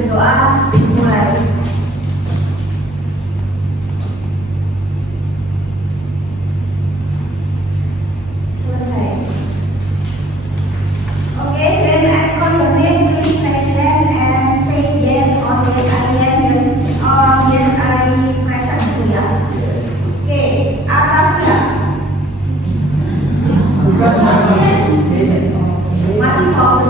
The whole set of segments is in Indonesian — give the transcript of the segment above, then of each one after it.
berdoa dimulai. Selesai. Oke, then I call your name, please raise your hand and say yes or yes I am, yes or yes I present ya. Oke, Atavia. Masih fokus.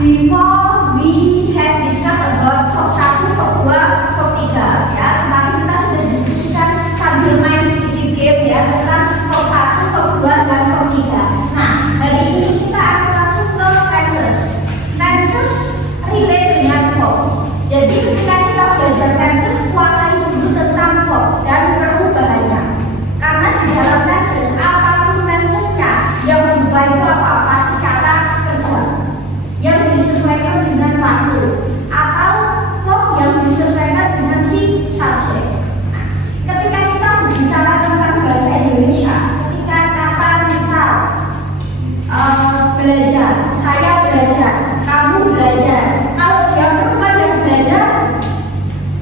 Before we have discussed about top 1, top 2, top 3 ya, kemarin kita sudah diskusikan sambil main sedikit game ya tentang top 1, top 2, dan top 3. Nah, hari ini kita akan masuk ke tenses. Tenses relate dengan verb. Jadi ketika kita belajar tenses, kuasai dulu tentang verb dan perubahannya. Karena di dalam tenses, apapun tensesnya, yang berubah itu apa? Pasti kata kerja yang disesuaikan dengan waktu atau verb yang disesuaikan dengan si subjek. Nah, ketika kita berbicara tentang bahasa Indonesia, ketika kata misal belajar, saya belajar, kamu belajar, kalau dia perempuan yang belajar,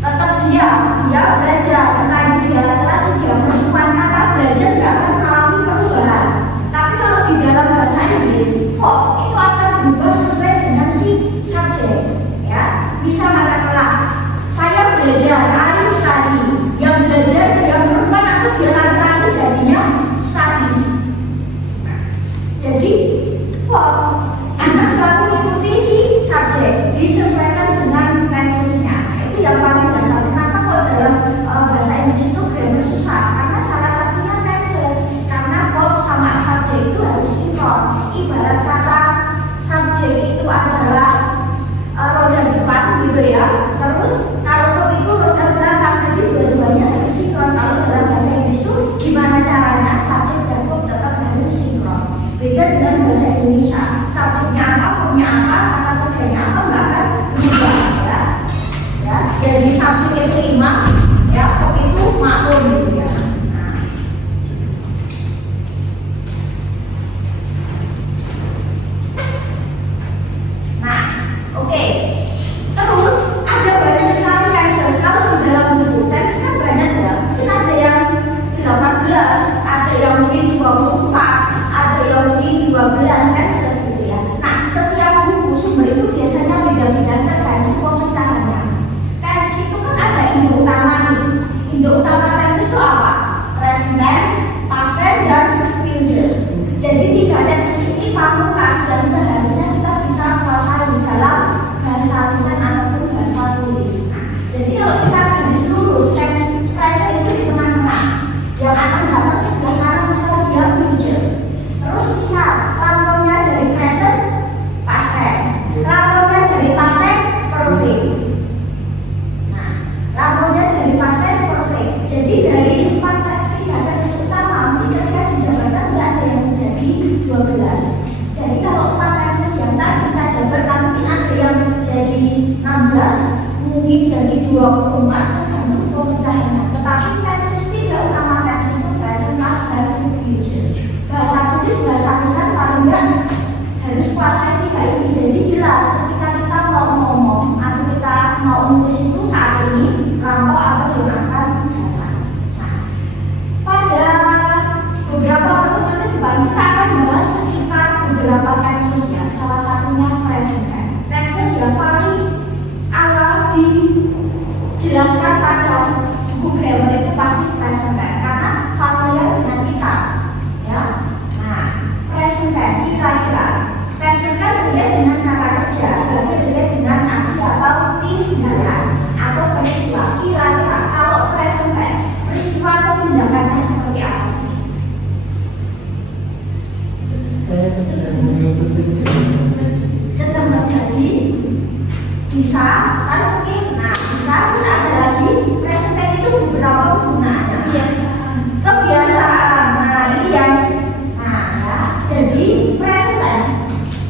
tetap dia belajar. Entah itu dia laki-laki, dia perempuan, kata belajar tidak akan mengalami perubahan. Tapi kalau di dalam bahasa Inggris, verb itu akan berubah sesuai dengan si subjek ya. Bisa katakanlah saya belajar, I study. Yang belajar dia perempuan atau dia laki-laki jadinya studies. Jadi verb akan selalu mengikuti si subjek, disesuaikan dengan tensesnya. Itu yang paling dasar. Kenapa kok dalam bahasa Inggris itu grammar susah? Karena salah satunya tenses. Karena verb sama subjek itu harus sinkron. Ibarat kata subjek itu adalah roda depan gitu ya. Terus kalau verb itu roda belakang, jadi dua-duanya harus sinkron. Kalau dalam bahasa Inggris itu gimana caranya subjek dan verb tetap harus sinkron. Beda dengan bahasa Indonesia, subjeknya apa, verbnya apa, kata kerjanya apa nggak akan berubah ya. Jadi subjek itu imam, ya verb itu maklum gitu ya. Oke. Terus ada banyak sekali tenses. Kalau di dalam buku tenses kan banyak ya. Mungkin ada yang 18, ada yang mungkin 24, ada yang mungkin 12 tenses gitu ya. Nah, setiap buku sumber itu biasanya beda-beda tergantung pemecahannya. Tenses itu kan ada induk utama nih. Induk utama tenses itu apa? Jadi kalau kita garis lurus dan present itu di tengah-tengah, yang akan datang sebelah kanan misalnya dia future. Terus misal lampaunya dari present past tense, lampaunya dari past tense perfect. Nah, lampaunya dari past tense perfect. Jadi dari 4 kegiatan utama ketika dijabarkan tidak ada yang menjadi 12. Jadi kalau 4 tenses yang tadi kita jabarkan mungkin ada yang jadi 16, mungkin jadi 24 tergantung pemecahannya. Tetapi tenses 3 utama tenses itu present, past, dan future. Bahasa tulis, bahasa lisan paling enggak harus kuasai 3 ini. Jadi jelas ketika kita mau ngomong atau kita mau nulis itu saat ini, lampau atau yang akan datang. Nah, pada beberapa pertemuan ke depan kita akan bahas sekitar beberapa tenses ya. Salah satunya present tense. Tenses yang paling awal dijelaskan pada buku grammar itu pasti present tense karena familiar dengan kita ya. Nah, present tense kira-kira tenses kan relate dengan kata kerja, berarti relate dengan aksi atau tindakan atau peristiwa. Kira-kira kalau present tense peristiwa atau tindakannya seperti apa sih? Sedang terjadi, bisa kan mungkin, nah bisa terus ada lagi present tense itu beberapa penggunaannya. Kebiasaan, nah ini yang, nah ya, jadi present tense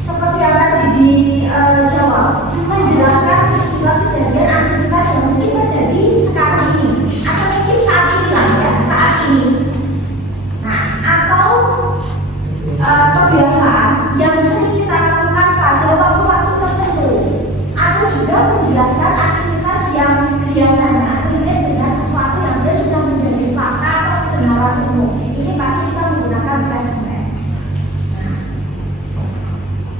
seperti yang tadi dijawab menjelaskan peristiwa kejadian aktivitas yang mungkin terjadi sekarang ini atau mungkin saat ini lah ya, saat ini. Nah atau kebiasaan yang sering kita lakukan pada waktu-waktu tertentu, atau juga menjelaskan aktivitas yang biasanya relate dengan sesuatu yang dia sudah menjadi fakta atau kebenaran umum. Ini pasti kita menggunakan present tense. Nah,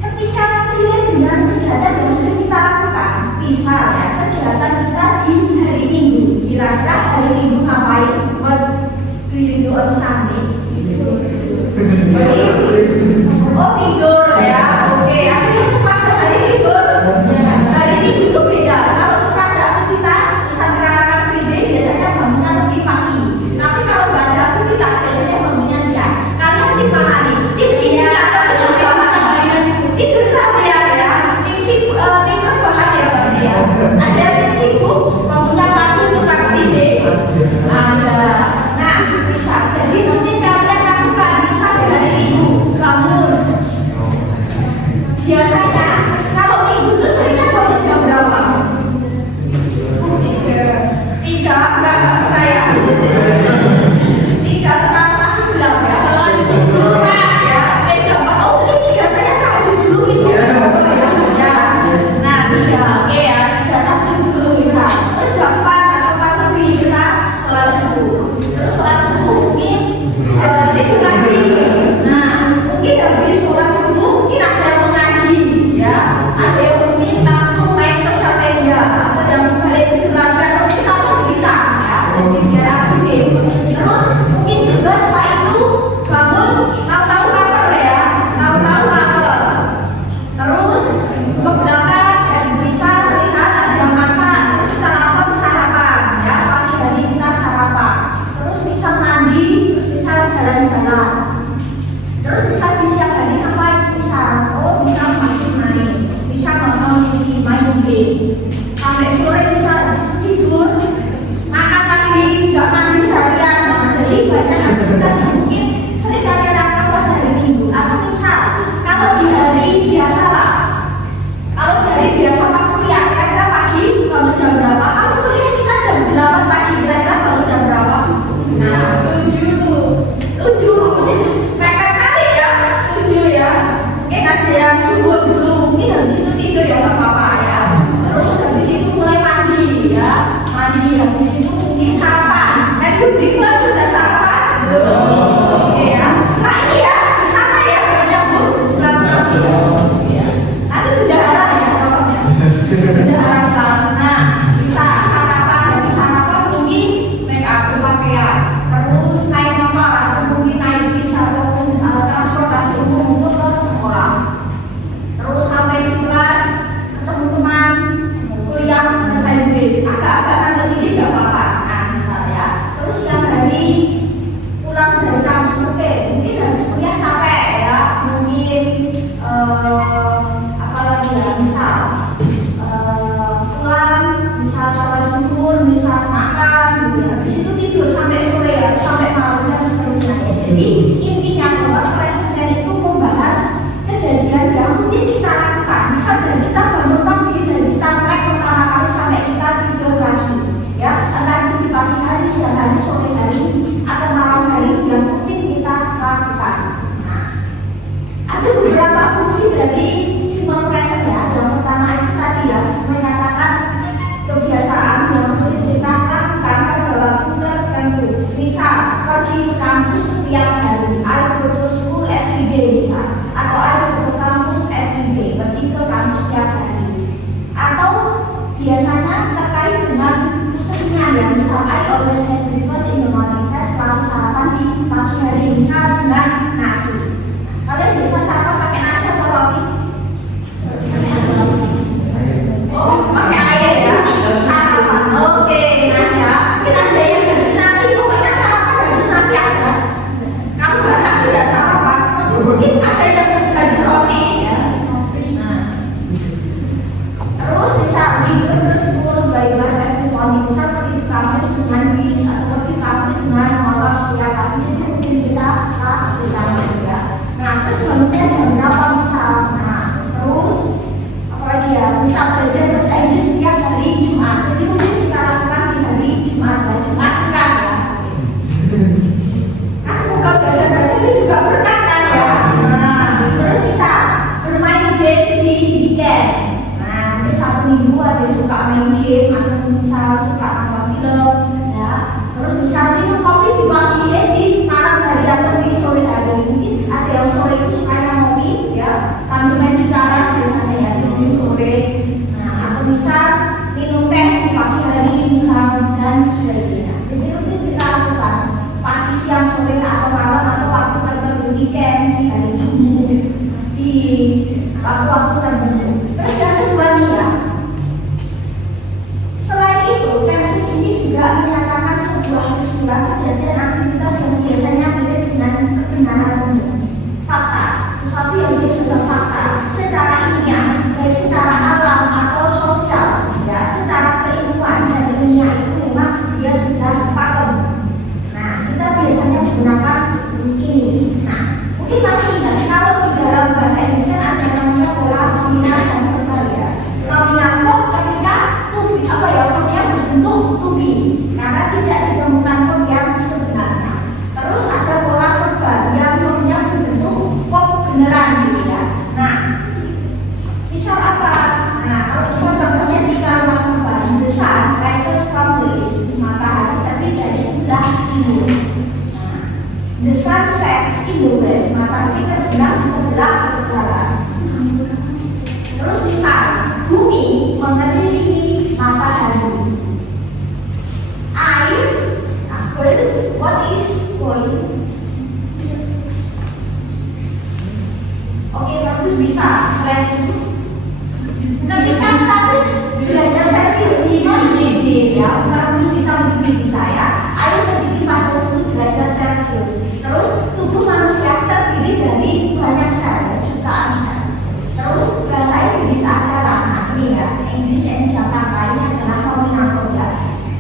ketika relate dengan kegiatan yang sering kita lakukan, misal ya kegiatan kita di hari Minggu, kira-kira hari Minggu ngapain? What do you do on Sunday? Oh tidur ya, oke. Akhirnya sepakat hari tidur. Hari Minggu itu beda. Kalau misalnya ada aktivitas, misalnya Car Free Day, biasanya bangunnya lebih pagi. Tapi kalau nggak ada aktivitas, biasanya bangunnya siang. Kalian tim mana nih? Tim siang atau tim rebahan? Tidur seharian ya. Tim rebahan ya berarti ya. Ada tim sibuk bangunnya pagi untuk Car Free Day. Ada. Nah, bisa. Jadi mungkin kalian lakukan misalnya hari Minggu bangun. Biasanya kalau Minggu itu seringnya bangun jam berapa? 3, enggak percaya. 3 tengah masih gelap ya. Nah ya, jam 4. Oh mungkin 3 saya tahajud dulu bisa. Ya. Nah 3, oke ya, 3 tahajud dulu bisa. Terus jam 4 atau 4 lebih bisa sholat subuh. Terus sholat subuh mungkin itu lagi. Nah mungkin habis sholat subuh mungkin ada yang mengaji ya, ada yang mungkin langsung main sosial media, atau yang balik itu lagi atau kita berita ya, jadi biar aktif. Terus mungkin juga setelah itu bangun tahu-tahu lapar ya, tahu-tahu lapar. Terus ke belakang dan bisa lihat ada yang masak, terus kita lapar sarapan ya, pagi hari kita sarapan. Terus bisa mandi, terus bisa jalan-jalan. Terus bisa di siang hari ngapain? Bisa, oh bisa masih main, bisa nonton TV, main game. Sampai sore bisa habis tidur, makan lagi, nggak mandi seharian. Jadi banyak aktivitas yang mungkin sering kalian lakukan pada hari Minggu. Atau misal, kalau di hari biasa lah, kalau di hari biasa pas kuliah, kira-kira pagi bangun jam berapa? Kalau kuliah kita jam 8 pagi, kira-kira bangun jam berapa? Nah, 7. Mepet kali ya, 7 ya. Mungkin ada yang subuh dulu, mungkin habis itu tidur ya nggak apa-apa ya. Terus habis itu mulai mandi ya, mandi habis itu mungkin sarapan. Breakfast sudah sarapan? Oke ya. Setelah ini ya, di sana ya, banyak bu. Setelah ya. Nanti bendahara ya, bapaknya. Bendahara kelas. Nah, bisa sarapan, habis sarapan mungkin make up, pakaian. Terus naik motor atau mungkin naik bis ataupun transportasi umum untuk ke sekolah. Terus sampai di kelas ketemu teman, kuliah bahasa Inggris. Agak-agak pergi ke kampus setiap hari. Atau biasanya terkait dengan kesenian ya, misal I always have breakfast in the morning, saya selalu sarapan di pagi hari, misal dengan nasi. Kalian biasa sarapan pakai nasi atau roti? Oh, pakai air ya? Sarapan, oke. Nah ya, mungkin ada yang harus nasi, pokoknya sarapan harus nasi aja. Kamu gak nasi gak sarapan, mungkin ada yang harus roti ya. Nah, terus bisa ikut ke school by bus every morning, bisa pergi ke kampus dengan bis atau pergi ke kampus dengan motor setiap hari. Jadi mungkin kita ya. Nah, terus bangunnya jam berapa misal? Nah, terus apalagi ya, bisa belajar bahasa Inggris setiap hari Jumat. Jadi mungkin kita lakukan di hari Jumat, dan Jumat kan ya. Nah, semoga belajar bahasa Inggris juga berkat kan ya. Nah, terus bisa bermain game di weekend. Nah, mungkin Sabtu Minggu ada yang suka main game atau misal suka nonton film ya. Terus bisa minum kopi di pagi di malam hari atau di sore hari. Mungkin ada yang sore itu suka ngopi ya, sambil main gitaran biasanya ya di sore. Nah, atau bisa minum teh di pagi hari misal dan sebagainya. Jadi rutin kita lakukan pagi, siang, sore atau malam atau waktu tertentu weekend di hari Minggu di waktu-waktu tertentu. Terus yang kedua nih ya, selain itu tesis ini juga menyatakan sebuah peristiwa kejadian aktivitas yang biasanya mirip dengan kebenaran umum, fakta, sesuatu yang dia sudah fakta secara ilmiah, baik secara alam atau sosial ya, secara keilmuan dan ilmiah itu memang dia sudah pakem. Nah, kita biasanya menggunakan ini. Nah, mungkin masih ingat kalau di dalam bahasa Inggris kan ada namanya pola nominal dan verbal ya. Nominal verb ketika to be, apa ya, verbnya berbentuk to be karena tidak ditemukan verb yang sebenarnya. Terus ada pola verbal yang verbnya berbentuk verb beneran gitu ya. Nah, misal apa? Nah, kalau misal contohnya di kalimat verbal, the sun rises from the east, matahari terbit dari sebelah timur. Nah, the sun sets in the west, matahari terbenam di sebelah barat. Terus misal bumi mengelilingi matahari. Air, what is oil? Oke, bagus, bisa. Selain itu, ketika status derajat Celcius ini ya, bagus bisa mendidih saya. Air mendidih pada suhu derajat Celcius. Terus tubuh manusia terdiri dari banyak sel, jutaan sel. Terus bahasa Inggris adalah, nah ini ya, English and Japan lainnya adalah nominal verb ya.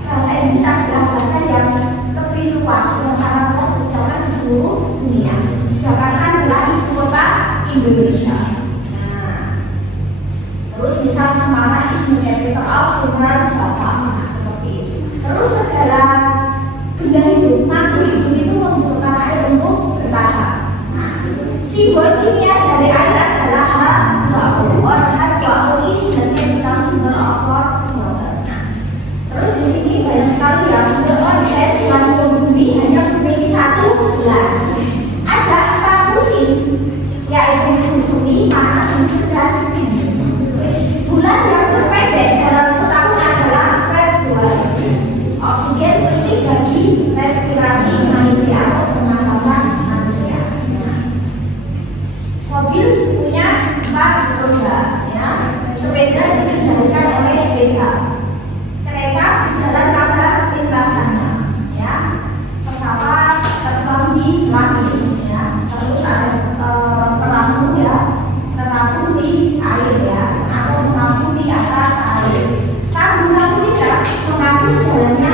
Bahasa Inggris adalah bahasa yang lebih luas, yang sangat luas digunakan di seluruh dunia. Jakarta adalah ibu kota Indonesia. Nah, terus misal Semarang is the capital of Central Java, nah, seperti itu. Terus segala benda hidup, makhluk hidup itu membutuhkan air untuk bertahan. Nah, simbol kimia dari air adalah H2O. H2O is the chemical symbol of water. Nah, terus di sini banyak sekali ya, on gas langsung bumi hanya memiliki satu bulan. Ada 4 musim, yaitu musim semi, panas, hujan, dan dingin. Bulan yang terpendek dalam setahun adalah Februari. Oksigen penting bagi respirasi manusia atau pernapasan manusia. Mobil punya 4 roda, ya. Sepeda dikendalikan oleh sepeda. Kereta berjalan pada lintasannya, ya. Pesawat terbang di langit, ya. Terus ada perahu ya, perahu di air ya, atau perahu di atas air. Rambu-rambu lintas mengatur jalannya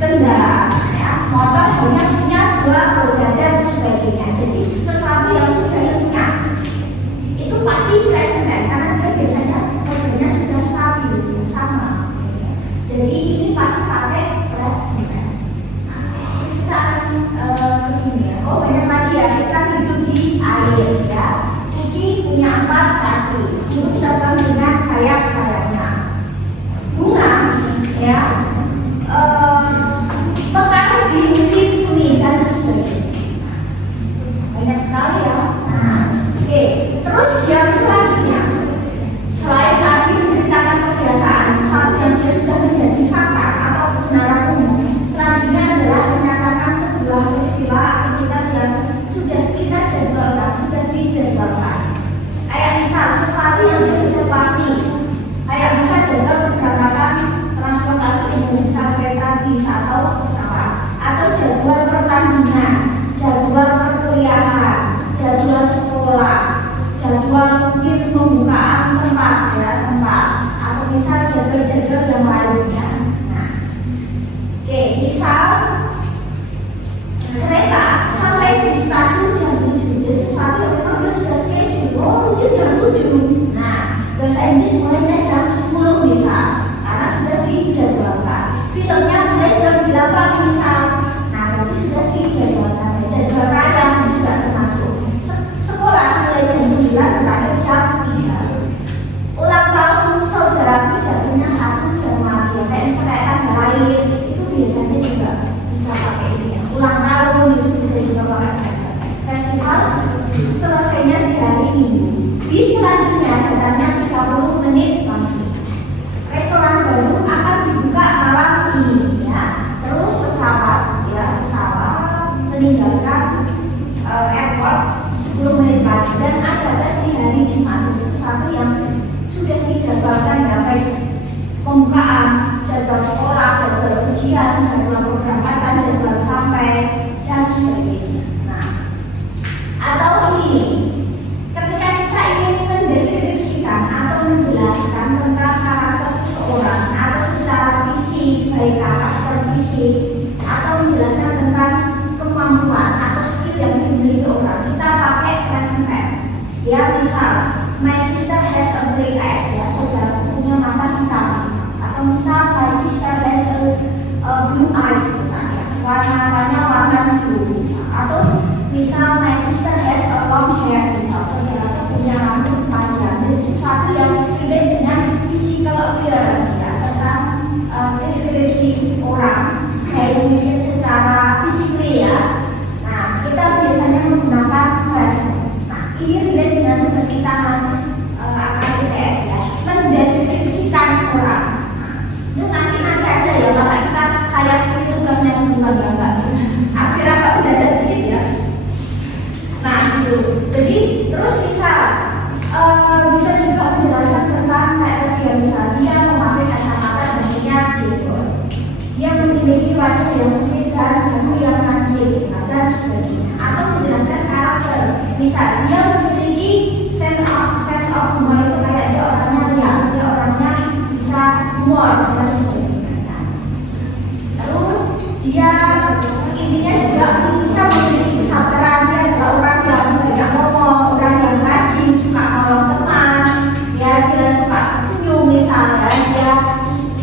kendaraan, ya. Motor hanya punya 2 roda dan sebagainya. Jadi sesuatu yang sudah ilmiah itu pasti present karena dia biasanya rodanya sudah stabil sama. Jadi ini pasti pakai present. Terus kita akan kesini ya. Oh, banyak lagi ya. Kita hidup di air ya. Kucing punya 4 kaki. Burung terbang dengan sayap-sayapnya. Bunga ya. Mekar di musim semi dan sebagainya. Banyak sekali ya. Nah, oke. Terus yang selanjutnya atau pesawat, atau jadwal pertandingan, jadwal perkuliahan, jadwal sekolah, jadwal mungkin pembukaan tempat ya tempat, atau misal jadwal-jadwal yang lainnya. Nah, oke, misal kereta sampai di stasiun jam 7, jadi sesuatu yang memang dia sudah schedule, oh mungkin jam 7. Nah, bahasa Inggris mulainya jam 10 misal, karena sudah dijadwalkan. Filmnya mulai jam 8 misal, nah berarti sudah dijadwalkan. Jadwal raya juga termasuk. Sekolah mulai jam 9, berakhir jam 3. Ulang tahun saudaraku jatuhnya 1 jam lagi, kayak misalnya tanggal lahir, itu biasanya juga bisa pakai ini ya. Ulang tahun itu bisa juga pakai festival, selesainya di hari Minggu. Di selanjutnya datangnya 30 menit lagi. Restoran baru akan dibuka malam ini ya. Terus pesawat meninggalkan airport 10 menit lagi, dan ada tes di hari Jumat. Jadi sesuatu yang sudah dijadwalkan ya, baik pembukaan, jadwal sekolah, jadwal ujian, jadwal keberangkatan, jadwal sampai dan sebagainya. Nah, atau ini ketika kita ingin mendeskripsikan atau menjelaskan tentang karakter seseorang atau secara fisik, baik karakter fisik atau menjelaskan tentang kemampuan atau skill yang dimiliki orang, kita pakai present tense. Ya, misal my sister has a black eyes, ya saudara punya mata hitam, atau misal my sister has a blue eyes misalnya, warnanya warna biru misal. Atau misal my sister has a long hair, misal saudara punya rambut panjang. Jadi sesuatu yang relate dengan physical appearance ya, tentang deskripsi orang, kayak mungkin secara fisikly ya. Nah, kita biasanya menggunakan present. Nah, ini relate dengan tugas kita nanti akan ITS ya, mendeskripsikan orang. Nah, itu nanti aja ya, masa kita saya seperti tugasnya enggak. Akhirnya Pak udah ada dikit ya. Nah, itu. Jadi terus bisa juga menjelaskan tentang kayak tadi ya, misal dia memakai kacamata dan punya jenggot, dia memiliki wajah yang sempit dan dagu yang lancip dan sebagainya. Atau menjelaskan karakter, misal dia memiliki sense of humor, itu kayak dia orangnya liar, dia orangnya bisa humor dan sebagainya. Terus dia intinya juga bisa memiliki kesabaran, dia adalah orang yang banyak ngomong, orang yang rajin, suka nolong teman, ya dia suka senyum misalnya, dia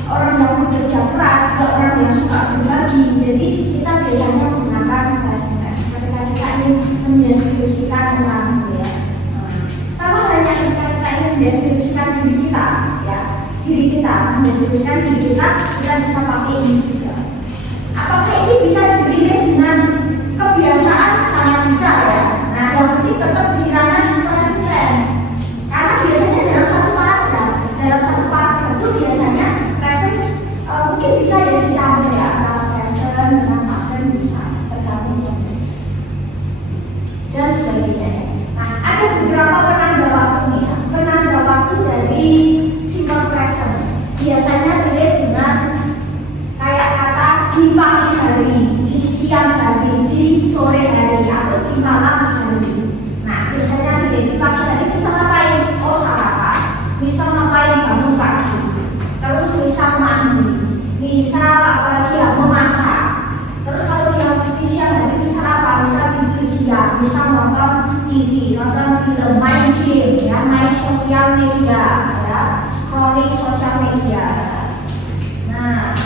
orang yang bekerja keras, dia orang yang suka berbagi. Jadi kita biasanya menggunakan present tense ketika kita ingin mendeskripsikan orang ya. Sama halnya ketika kita ingin mendeskripsikan diri kita ya, mendeskripsikan diri kita bisa pakai ini juga. Apakah ini bisa dilihat dengan kebiasaan? Sangat bisa ya. Nah, yang penting tetap di ranah present tense. Karena biasanya dalam satu paragraf itu biasanya present mungkin bisa ya dicampur ya, antara present dengan past tense bisa tergantung konteks dan sebagainya. Nah, ada beberapa penanda waktu nih ya. Penanda waktu dari simple present biasanya relate dengan kayak kata di pagi hari, di siang hari, di sore hari, atau di malam hari. Nah, biasanya di pagi hari bisa ngapain? Oh, sarapan. Bisa ngapain? Bangun pagi. Terus bisa mandi. Bisa apalagi ya, memasak. Terus kalau di siang hari bisa apa? Bisa tidur siang, bisa nonton TV, nonton film, main game, ya, main sosial media, ya, scrolling sosial media. Nah,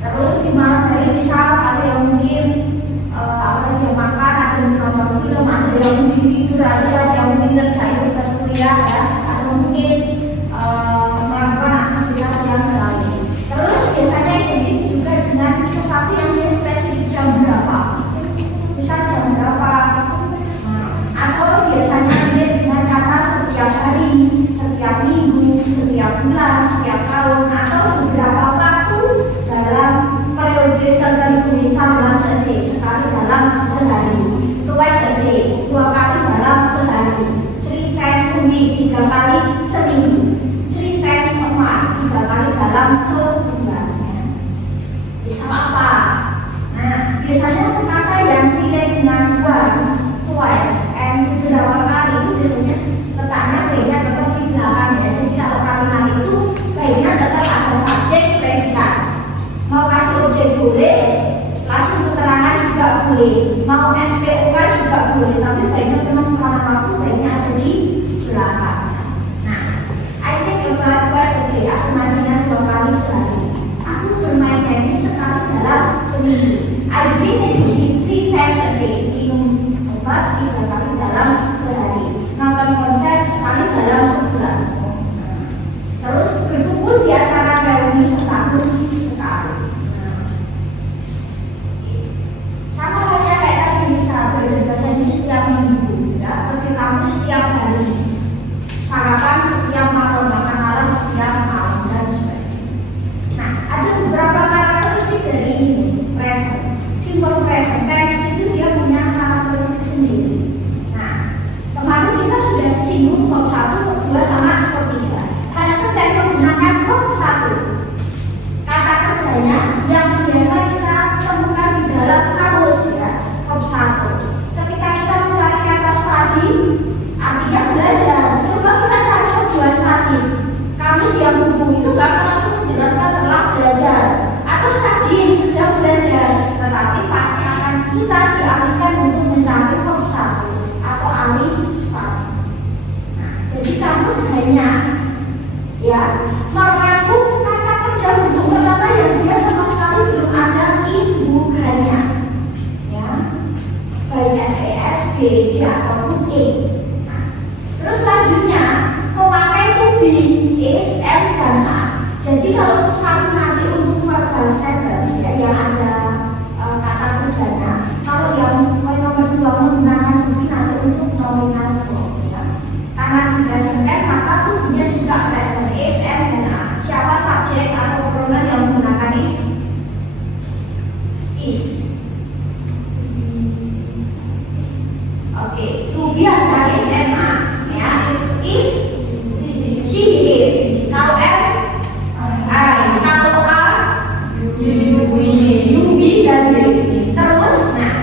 terus di malam hari bisa ada yang mungkin ada yang makan, ada yang nonton film, ada yang mungkin tidur aja, ada yang mungkin ngerjain tugas kuliah ya, atau mungkin melakukan aktivitas yang lain. Terus biasanya ini juga dengan sesuatu yang dia spesifik, jam berapa, misal jam berapa. Atau biasanya ini dengan kata setiap hari, setiap minggu, setiap bulan, setiap tahun, atau beberapa waktu dalam periode tertentu, misal once a day, sekali dalam sehari, twice a day, 2 kali dalam sehari, 3 times a week, 3 kali seminggu, 3 times a month, 3 kali dalam sebulan. Bisa apa? objek boleh, langsung keterangan juga boleh, mau SPOK juga boleh, tapi baiknya memang keterangan waktu baiknya ada di belakangnya. Nah, I take a bath twice a day. Aku mandinya 2 kali sehari. Aku bermain tenis sekali dalam seminggu. I drink medicine 3 times a day. Minum obat 3 kali dalam sehari. Nonton konser sekali dalam sebulan. Terus berkumpul di acara reuni setahun sekali. Sama halnya kayak tadi, misal belajar bahasa Inggris setiap minggu, ya, pergi kampus setiap hari, sarapan setiap malam, makan malam setiap malam, dan sebagainya. Nah, ada beberapa karakteristik dari present. Simple present tense itu dia punya karakteristik sendiri. Nah, kemarin kita sudah singgung verb 1, verb 2, sama verb 3. Pada sedang menggunakan verb 1. Kata kerjanya yang biasa kita temukan di dalam kamus, ya, verb 1. Ketika kita mencari kata study, artinya belajar. Coba kita cari verb 2 study. Kamus yang buku itu gak akan langsung menjelaskan telah belajar atau studying sedang belajar, tetapi pasti akan kita dialihkan untuk mencari verb 1 atau alih study. Nah, jadi kamus hanya, ya, merangkum kata kerja bentuk pertama yang dia sama sekali belum ada imbuhannya, ya, baik SES, D, ataupun E. Nah, terus selanjutnya memakai to be, is, am, dan are. Jadi kalau satu nanti untuk verbal sentence, ya, yang ada kata kerjanya, kalau yang nomor 2 menggunakan to be nanti untuk nominal form, ya. Karena di present tense maka to be-nya juga present, is, am, dan are. Siapa subjek atau pronoun yang menggunakan is? Is. Oke, to be ada is, am, are, ya. Is, she, he. Kalau am, I. Kalau are, you, be, dan they. Terus, nah,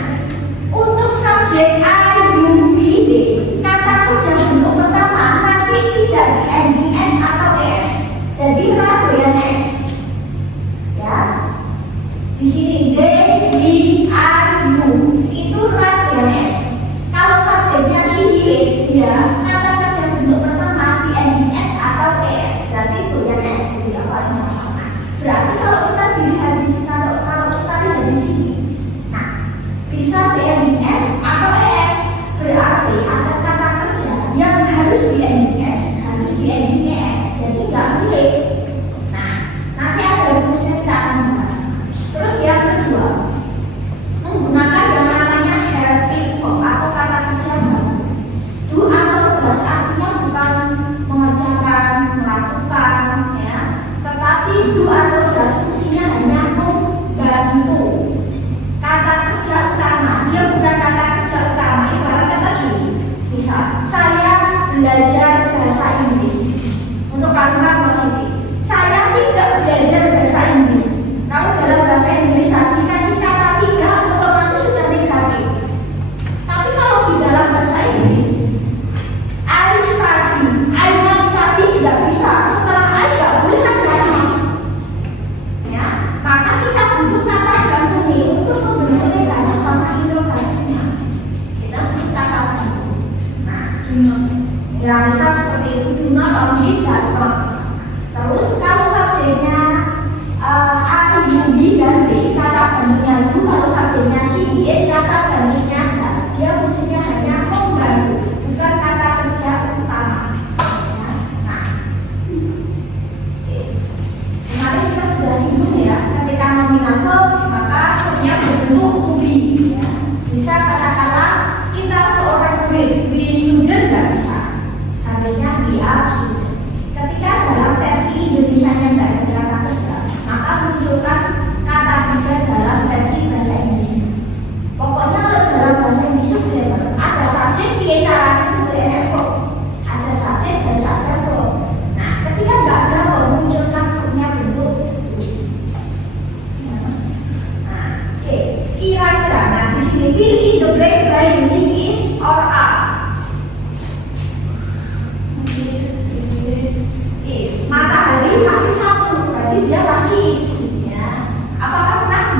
untuk subjek I, you, be, they, kata kerja bentuk pertama nanti tidak di ending s atau es, jadi ra doyan s, ya. Di sini they, we, are, you itu ra doyan s. Kalau subjeknya she, he, dia kata kerja bentuk pertama di ending s atau es, berarti doyan s, jadi apa yang pertama. Berarti kalau kita dilihat di sini, kalau kita lihat di sini, nah, bisa di ending s atau es, berarti ada kata kerja yang harus di ending s, harus di ending es, jadi nggak boleh. Nah, nanti ada rumusnya kita akan bahas. Terus yang kedua, menggunakan yang namanya helping verb atau kata kerja bantu. Do atau does artinya bukan mengerjakan, melakukan, ya, tetapi do atau does fungsinya hanya membantu. Kata kerja utama, dia bukan kata kerja utama. Ibaratnya tadi, misal saya belajar bahasa Inggris untuk kalimat positif. Saya tidak belajar bahasa Inggris. Kalau dalam bahasa Inggris dikasih kata tidak, otomatis sudah negatif. Tapi kalau di dalam bahasa Inggris, I study, I not study tidak bisa. Setelah I tidak boleh ada, ya. Maka kita butuh kata gantung nih untuk membentuk negatif sama interrogatifnya. Kita butuh kata gantung. Nah, ya misal seperti itu, do not only does not. Terus kalau subjeknya I, you, be, dan they, kata gantinya do. Kalau subjeknya she, he, kata gantinya does. Dia fungsinya hanya membantu, bukan kata kerja utama. Nah, kemarin kita sudah singgung, ya, ketika nominal verb maka verbnya berbentuk to be, ya. Bisa katakanlah kita seorang murid, we student nggak bisa, harusnya we are student. Ketika dalam versi Indonesia-nya nggak ada kata kerja, maka munculkan kata kerja dalam versi bahasa Inggris. Pokoknya kalau dalam bahasa Inggris itu grammar, ada subjek, dia caranya untuk verb, ada subjek dan ada verb. Nah, ketika nggak ada verb, munculkan verbnya bentuk to. Nah, oke, kira-kira, nah di sini fill in the blank by using is or are. Is matahari pasti satu, berarti dia pasti is, ya. Apakah pernah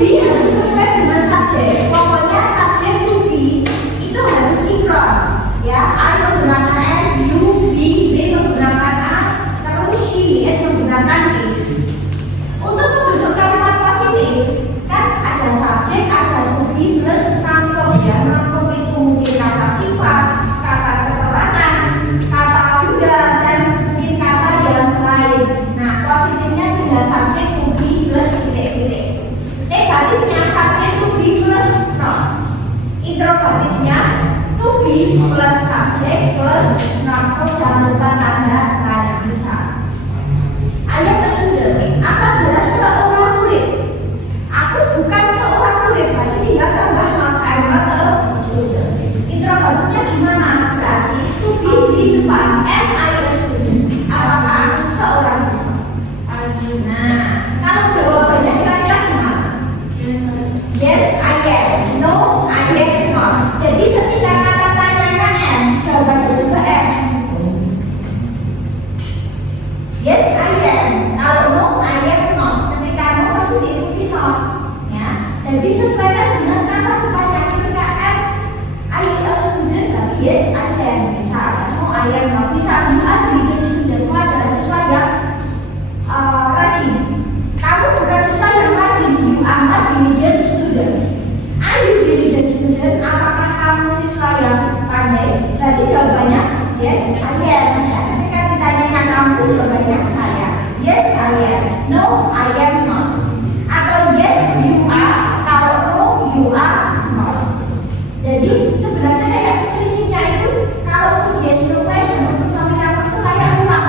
be harus sesuai dengan subjek. Pokoknya subjek to be itu harus sinkron. Ya, I menggunakan am, you, be, they menggunakan are, terus she, it menggunakan is. Untuk membentuk kalimat positif, kan ada subjek, ada to be plus noun form. Ya, noun form itu mungkin kata sifat, kata keterangan, kata benda, dan mungkin kata yang lain. Nah, positifnya tinggal subjek to be plus titik-titik. Negatifnya subjek to be plus noun. Interrogatifnya to be plus subjek plus noun form. Jangan lupa tanda tanya. Misal, ayah student, aku adalah seorang murid. Aku bukan seorang murid, berarti tinggal tambah noun, I'm not a student. Interrogatifnya gimana? Berarti to be di depan, am I a student? Apakah aku seorang siswa? Nah, kalau jawabannya kira-kira gimana? Yes, I am. No, I am not. Jadi ketika kata tanyanya am, jawabannya juga am. Yes, I am. Kalau no, I am not. Ketika no pasti diikuti not. Ya, jadi sesuaikan dengan kata depannya. Ketika am, I am a student. Berarti yes, I am. Misalnya no, I am not. Misal you are diligent student. Kamu adalah siswa yang rajin. Kamu bukan siswa yang rajin. You are not diligent student. Are you diligent student? Apakah kamu siswa yang pandai? Berarti jawabannya yes, I am. Ya, ketika ditanyakan kamu, jawabannya saya. Yes, I am. No, I am not. Atau yes, you are. Kalau no, you are not. Jadi sebenarnya kayak prinsipnya itu kalau untuk yes no question untuk pemilihan itu kayak ulang.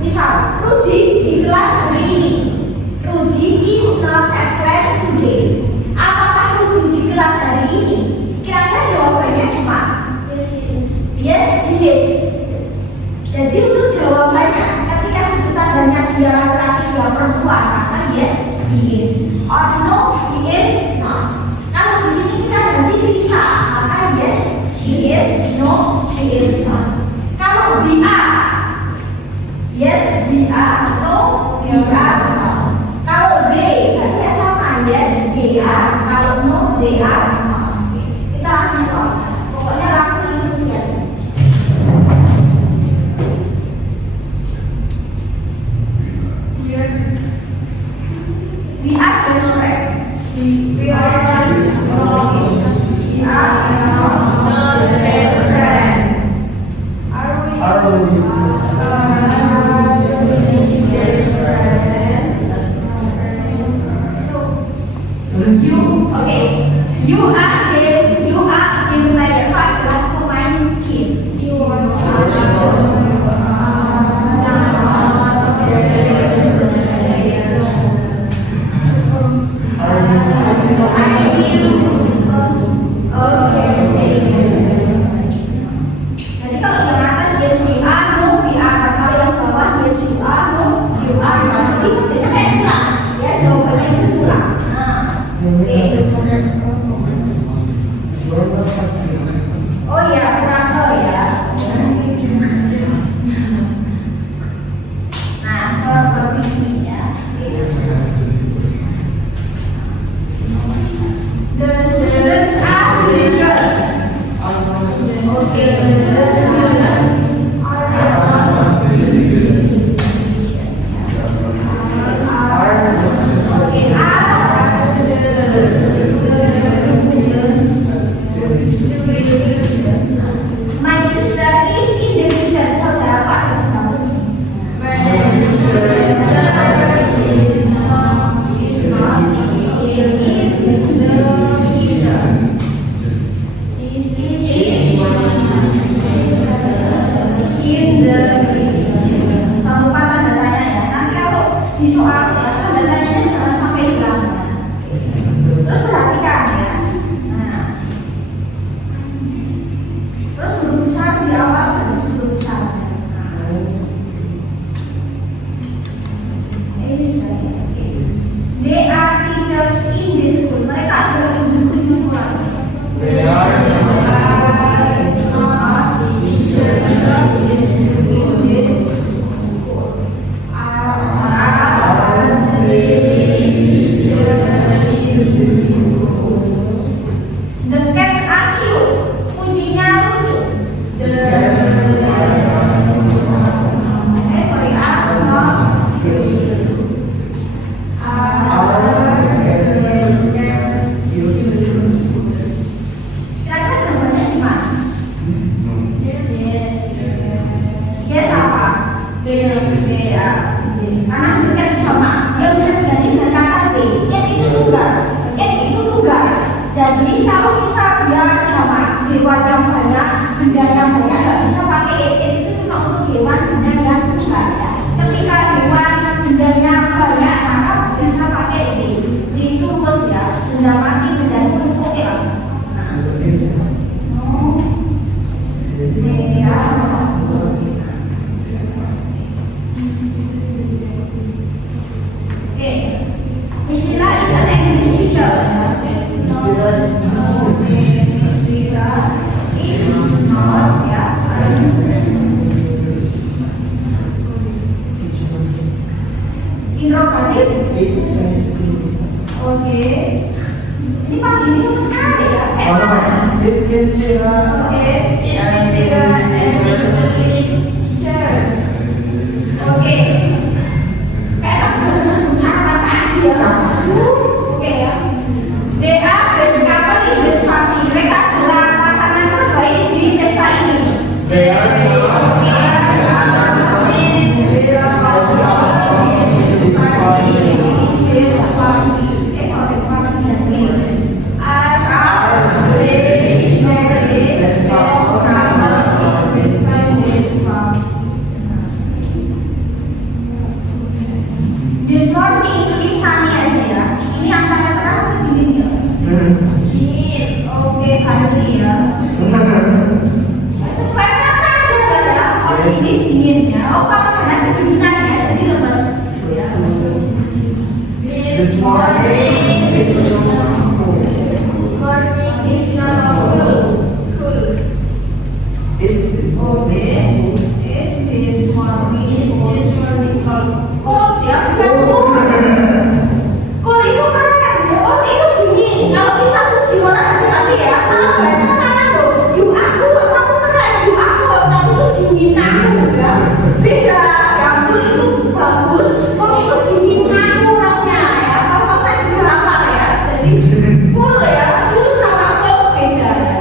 Misal, Rudy di kelas hari ini. Rudy is not at class today. Apakah Rudy di kelas hari ini? Kira-kira jawabannya gimana? Yes, he is. Jadi untuk jawabannya, ketika sudut tandanya dia laki-laki dia perempuan, maka yes, he is. Or no, he is not. Kalau di sini kita ganti bisa, maka yes, she is. No, she is not. Kalau we are, yes, we are. No, we are not. Kalau they, berarti sama. Yes, they are. Kalau no, they are not. Kita langsung jawab. Pokoknya langsung diskusi aja. We are best friend. We are not best friend. Are we? You are game player. Kau adalah pemain game. You are jadi kalau yang atas yes we are, no we are. Kalau yang bawah yes you are, no you are not. Jadi maksudnya kayak ulang. Ya jawabannya itu ulang. Nah, oke. Istilah is an English teacher. Istilah is not ya. Interrogatif. Oke. Ini pagi ini lama sekali ya. Oke. Oke. Kayak cara tadi ya. Oke ya. DA discovery bersama mereka adalah pasangan terbaik di pesta ini. This morning is sunny aja ya. Ini antara cerah atau dingin ya? Dingin. Oke, kali ya. Sesuai kata aja kan ya. Kalau ini dinginnya, oh kalau sana kedinginan ya, jadi lemes. This morning is not cool. Morning is not cool. Cool. Is this morning? Is this morning cold? Cold ya, bukan cool. Cool itu keren. Oh itu dingin. Kalau bisa puji orang hati-hati ya. Salah baca salah loh. You aku, kamu keren. You aku, kamu tuh dingin kamu ya. Beda. Yang cool itu bagus. Kok itu dingin kamu orangnya ya. Kalau tadi berapa ya. Jadi cool ya. Cool sama cold beda ya.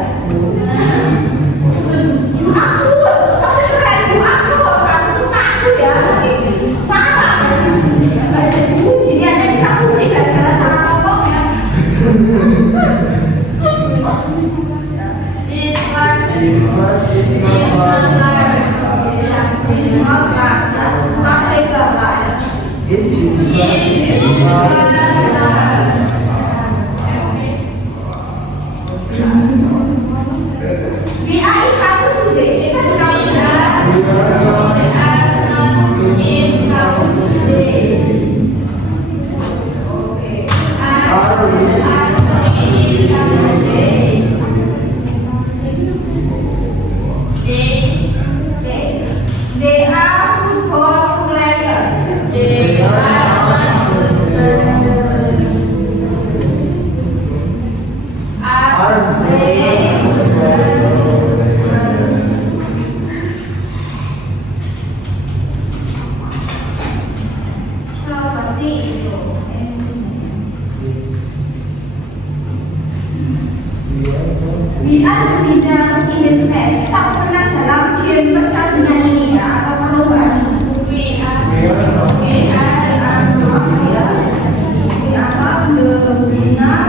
You aku, kamu keren. You aku, kamu tuh aku ya. Parah. Baca puji ya. Jadi kita puji gara-gara salah ngomong ya. They are football players. Seperti itu. We are the winner in this match. Kita menang dalam game pertandingan ini ya, atau perlombaan ini. We are the winner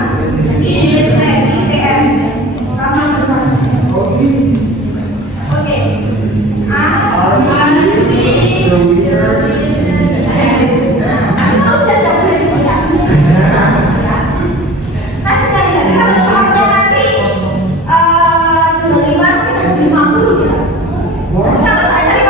in this match. ITM. Sama berbahasa. Oke. Are we the winner? Kalau saya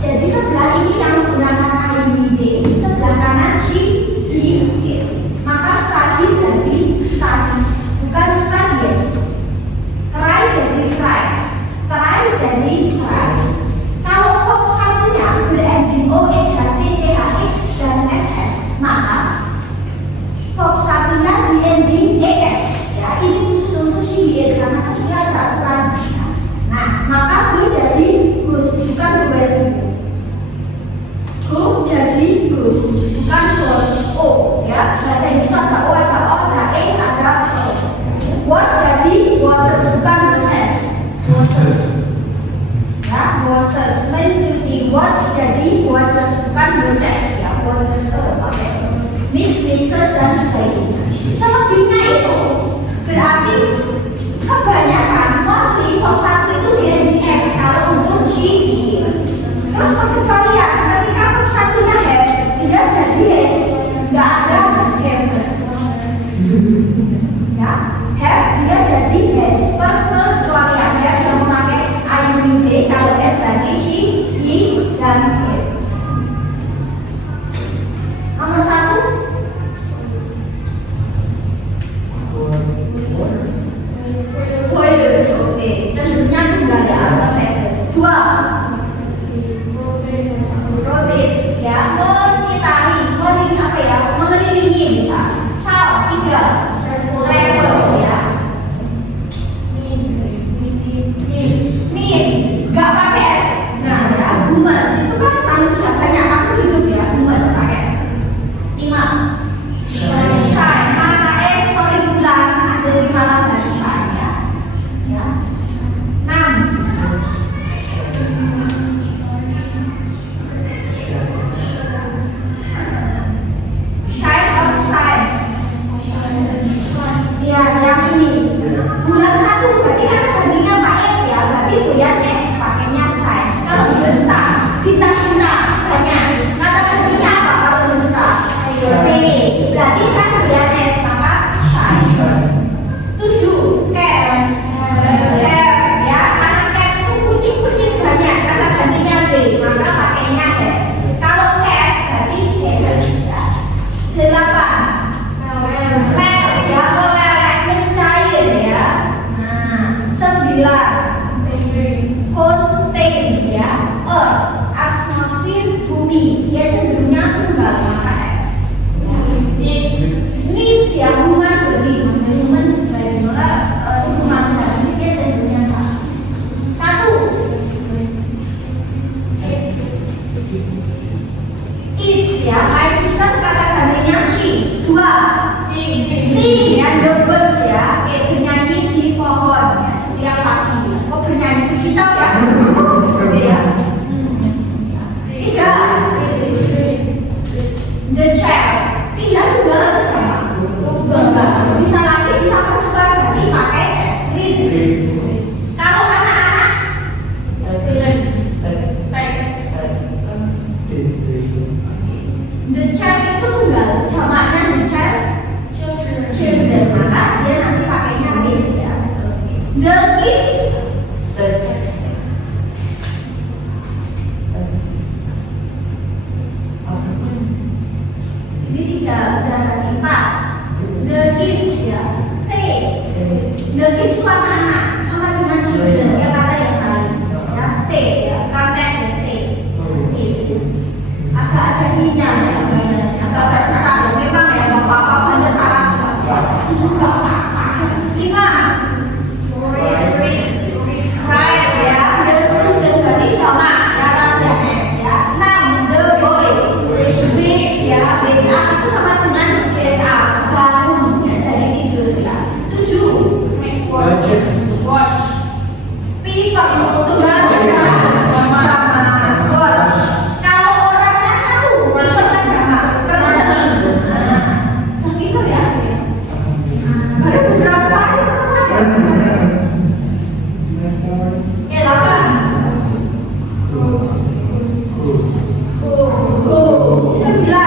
Jadi sebelah ini yang menggunakan IUD, sebelah kanan she, he, it. Maka study jadi studies, bukan studies. Try jadi tries, try jadi tries. Kalau verb satunya berending OS, HT, CHX, dan SS, maka verb satunya di ending ES. Ya, ini khusus untuk she, he, it, karena kita ada aturan. Nah, maka gue jadi goes, bukan goes. Go jadi goes, bukan goes. O, ya, bahasa Inggris ada O, ada O, ada E, ada O. Was jadi wasses, bukan wasses. Wasses, ya, wasses. Mencuci watch jadi watches, bukan watches, ya, watches kalau pakai mix, mixes dan sebagainya. Selebihnya itu berarti kebanyakan mostly verb satu itu di ending S kalau untuk she, he. Terus pengecualian ketika verb satunya have, dia jadi has, nggak ada haves. Ya, have dia jadi has. Pengecualian have yang memakai IUD, kalau S berarti she, he, dan it. Nomor satu. Boilers, oke. Cenderungnya tunggal ya, dua. Rotates ya, mengitari apa ya, mengelilingi bisa. Sal, tiga. Travels ya. Meet, nggak pakai S. Nah ya, humans itu kan manusia banyak aku hidup ya, humans pakai S. Lima. Shine, mata sorry bulan ada di malam hari shine ya. Ya. 6. Shine outside. Ya, yang ini. Bulan 1 berarti kan gantinya pakai ya, berarti doyan X pakainya science. Kalau the stars, bintang-bintang banyak. Kata gantinya apa kalau the stars? T. Berarti kan doyan S maka shine. 7. Cats. Ya, karena cats itu kucing-kucing banyak. Kata gantinya D maka pakainya F. Kalau cat berarti has. 8. Melt ya, meleleh, mencair ya. Nah, 9. Contains ya, earth, atmosphere, bumi. Dia cenderungnya tunggal maka S. Needs ya, human body, human bagaimana tubuh manusia ini dia cenderungnya satu. It's ya, my sister kata gantinya she. 2. Sing ya, the birds ya, kayak bernyanyi di pohon ya setiap pagi. Kok bernyanyi di kicau ya? Seperti ya. 3. The chair. 3 juga ada sama. Enggak, bisa lagi bisa juga berarti pakai S. Reads. Kalau anak-anak the child itu tunggal, jamaknya the child, children, maka dia nanti pakainya read ya. The kids, ini 3 dan 4. The kids ya, C. The kids itu anak-anak sama dengan children ya, kata yang lain ya, C ya, karena T. Agak ada hinya ya, agak susah memang ya, bapak-bapak banyak salah enggak apa-apa. 5. Right ya, the student berarti jamak ya, ada S ya. 6. The boy, which ya, which apa itu sama dengan get up, bangun ya, dari tidur ya. 7. Watch. People untuk tunggal sama watch. Kalau orangnya satu, people kan jamak, person. Tapi itu ya, ada beberapa kali pernah ya. 9.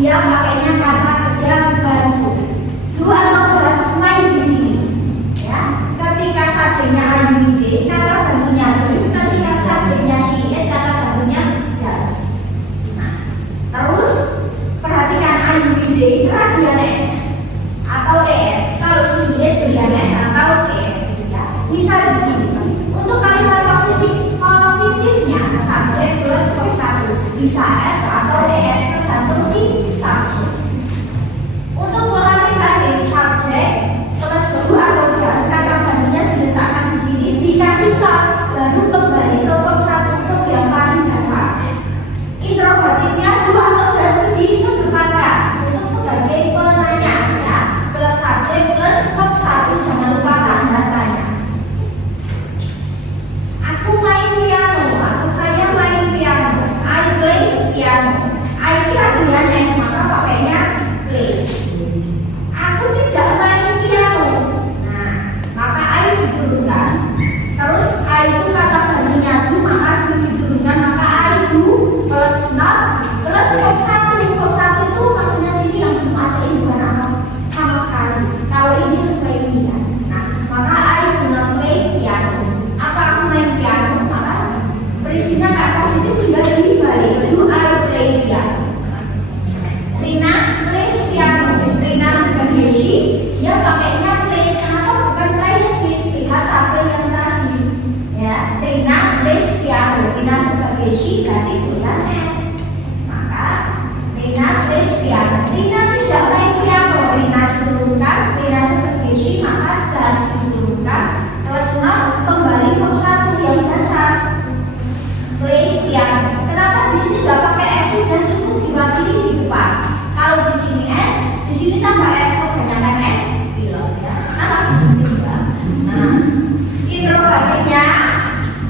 dia pakainya kata kerja bantu. Do atau does main di sini. Ya, ketika subjeknya are you reading, kata bantunya do. Ketika subjeknya she is, kata bantunya does. Nah, terus perhatikan are you reading, radian S atau ES. Kalau she is radian S atau ES. Ya, misal di sini untuk kalimat positifnya subjek plus verb 1 bisa S atau ES tergantung si subjek. Untuk pola negatif subjek plus do atau does kata gantinya diletakkan di sini, dikasih not, lalu kembali ke verb 1 verb yang paling dasar. Interrogatifnya do atau does dikedepankan untuk sebagai penanya ya, plus subjek plus verb 1, jangan lupa tanda tanya. Aku main piano, saya main piano. I play piano. I radian S maka pakainya play. Aku tidak main piano. Nah, maka I diturunkan. Terus I itu kata gantinya do, maka do diturunkan, maka I do plus not plus verb 1. Yang verb 1 itu maksudnya sini yang belum ada, ini bukan sama sekali. Kalau ini sesuai ini ya. Nah, maka I do not play piano. Apa aku main piano? Maka berisinya nggak positif, tinggal dibalik. Do I play piano? Rina plays piano. Rina sebagai she, dia pakainya plays atau bukan plays, lihat tabel yang tadi. Ya, Rina plays piano. Rina sebagai she berarti tulisan S. Maka Rina plays piano. Rina tidak main piano. Rina diturunkan. Rina sebagai she maka does diturunkan. Plus not kembali verb 1 yang dasar. Play piano. Kenapa di sini nggak pakai S, sudah cukup diwakili di depan. Kalau di sini S, di sini tambah S, kebanyakan S pilot ya. Kenapa di sini juga? Nah, interrogatifnya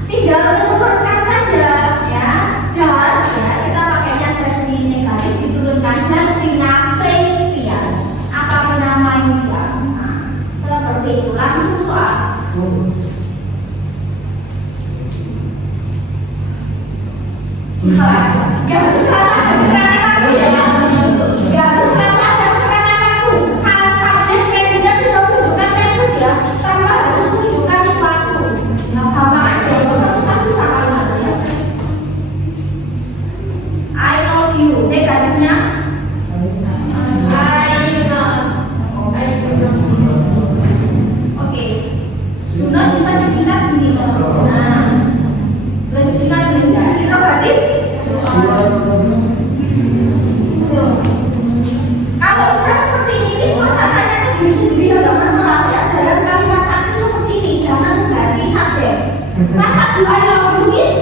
tinggal mengurutkan saja ya. Does ya, kita pakainya does di negatif diturunkan. Does Rina play piano? Apa Rina main piano? Nah, seperti itu langsung soal. Gak harus salah ada keterangan aku ya. Gak harus salah ada keterangan aku. Salah subjek predikat sudah menunjukkan tenses ya, tanpa harus menunjukkan waktu. Nah, gampang aja, nggak susah kalimatnya. I love you. Negatifnya oke. Do not bisa disingkat gini loh. Nah, lebih singkat gini ya. Interrogatif. Kalau bisa seperti ini, masa tanya ke diri sendiri ya nggak masalah. Ya, dalam kalimat aku seperti ini, jangan mengganti subjek. Masa do I love you is,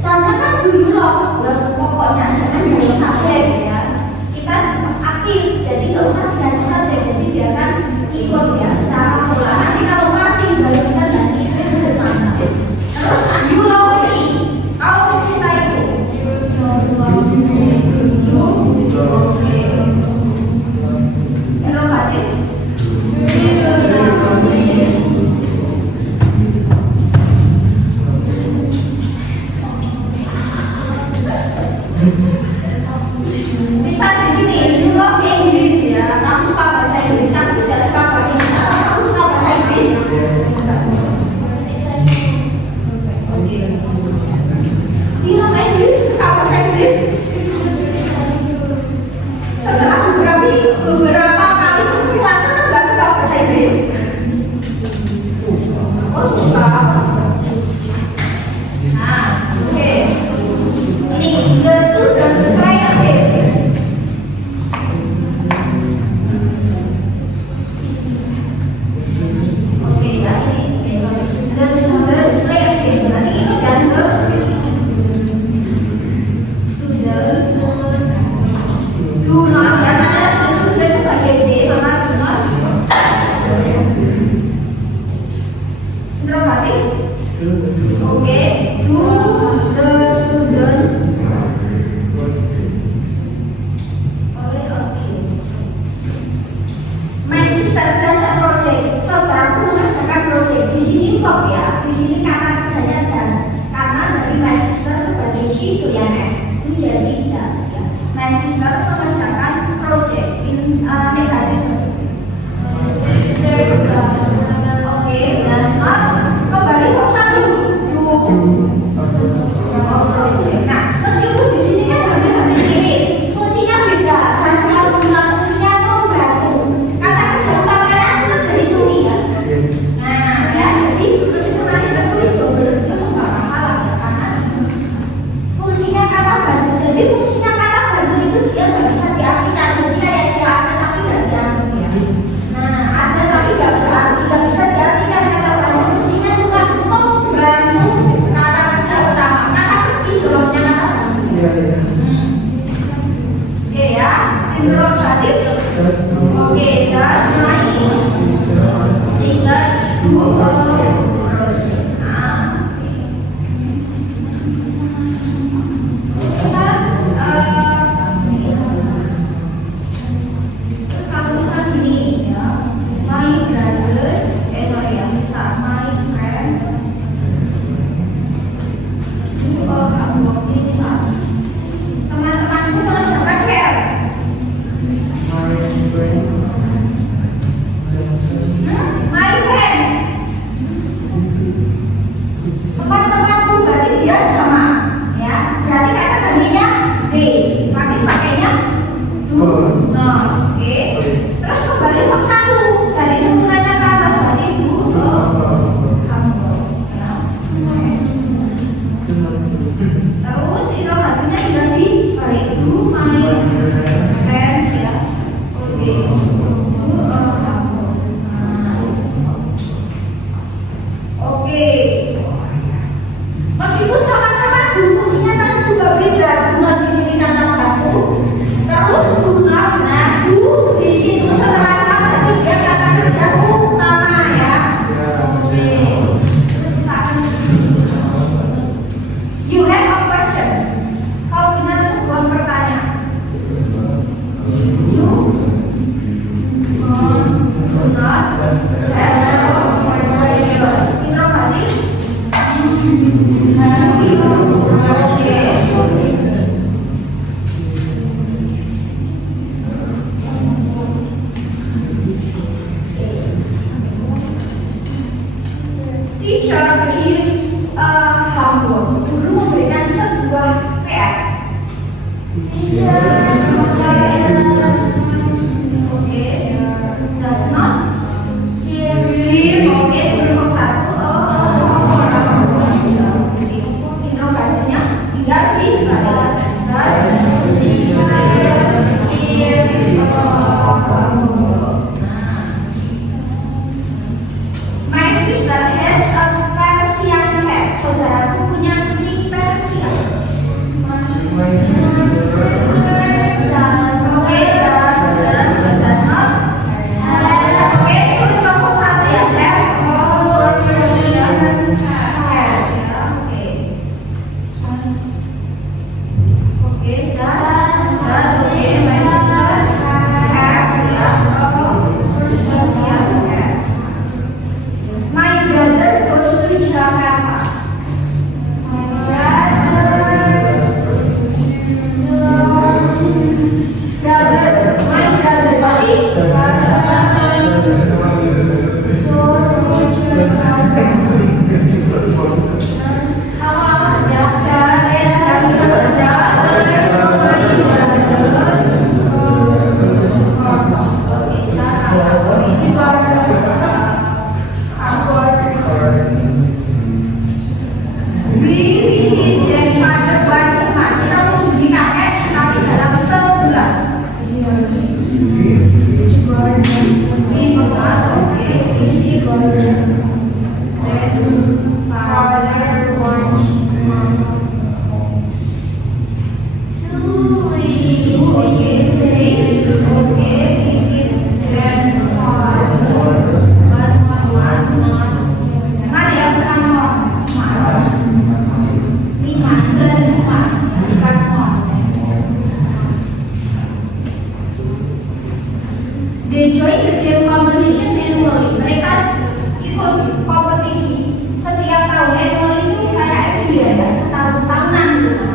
soalnya kan do you love. Pokoknya jangan ganti subjek ya. Kita aktif, jadi nggak usah ganti subjek. Jadi biarkan ikut ya secara pola. Nanti kalau masih baru kita ganti mana. Terus you love me, kau mencintaiku. Bisa di sini, you love English ya. Kamu suka bahasa Inggris, kamu tidak suka bahasa Inggris. Kamu suka bahasa Inggris. You love English, suka bahasa Inggris. Setelah beberapa kali penguatan nggak suka bahasa Inggris. Oh suka. Nah, oke. Ini the students play a game. Oke, ya ini the students play a game. Berarti ini kan the students do not ya, karena the students sebagai D maka do not. Interrogatif. Oke, do the students my sister does a project. Saudaraku mengerjakan project. Di sini verb ya, di sini kata kerjanya does. Karena dari my sister sebagai she itu yang S itu jadi does ya. My sister mengerjakan dia nggak bisa diartikan, jadi kayak diartikan tapi nggak diartikan ya. Nah, ada tapi nggak berarti, nggak bisa diartikan kata banyak fungsinya cuma membantu kata kerja utama, kata kecil terusnya kata banyak. Oke ya, interrogatif. Oke, terus mulai sister do They join the game competition annually. Mereka ikut kompetisi setiap tahun. Annual itu kayak every year ya, setahun tahunan gitu.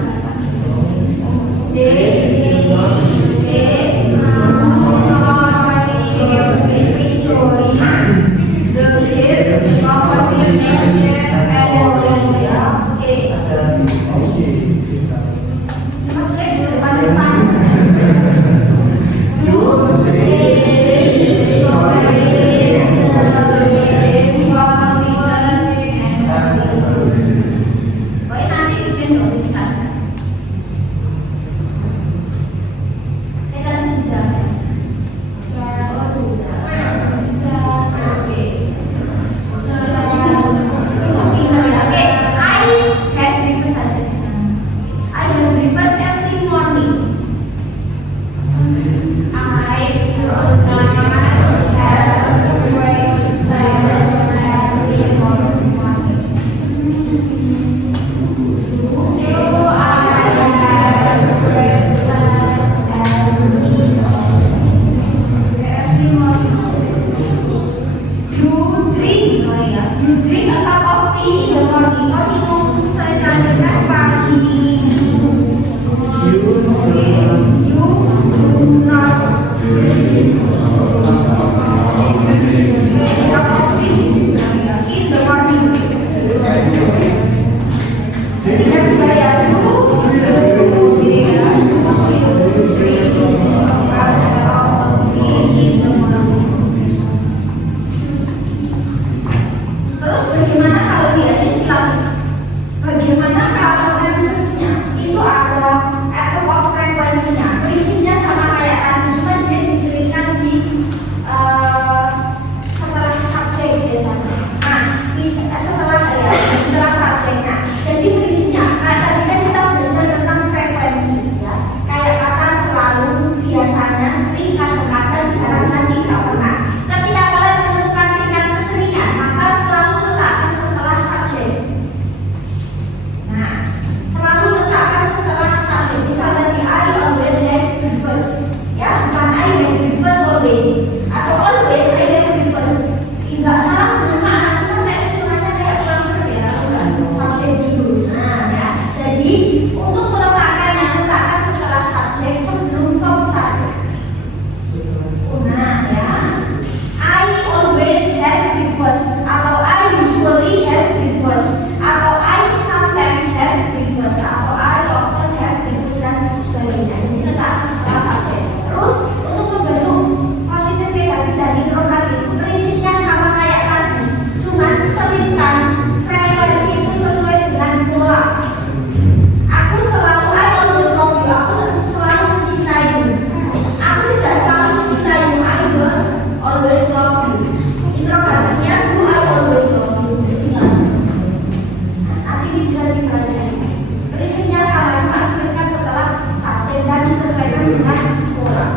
dengan pola.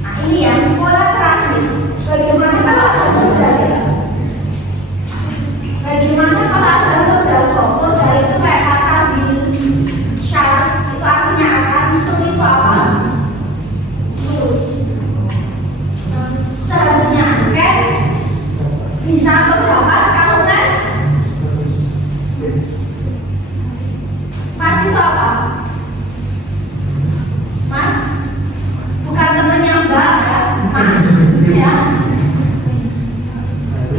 Nah ini ya pola terakhir. Bagaimana kalau ada modal ya? Bagaimana kalau ada modal foto dari itu kayak kata bin, syar itu artinya akan, sum itu apa? Terus seharusnya angket bisa berdapat kalau mas itu apa? Mas bukan temannya mbak ya, mas ya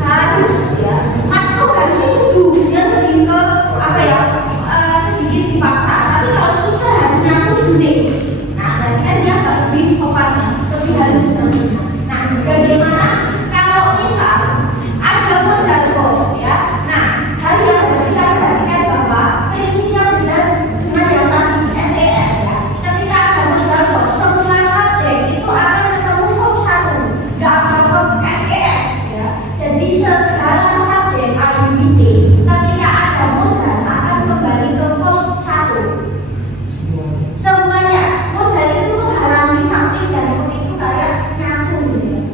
harus ya, mas tuh harusnya itu dia lebih ke apa ya, sedikit dipaksa, tapi kalau sukses harusnya aku gede. Nah berarti kan dia agak lebih sopan, lebih halus nantinya. Nah bagaimana kalau misal ada modal foto ya, nah hal yang harus kita perhatikan bahwa prinsipnya benar dengan yang tadi SES ya, ketika ada modal foto semua subjek itu akan ketemu form 1, nggak ada form SES ya. Jadi segala subjek IUID ketika ada modal akan kembali ke form 1. Semuanya modal itu menghalangi subjek dan form itu kayak nyatu gitu ya.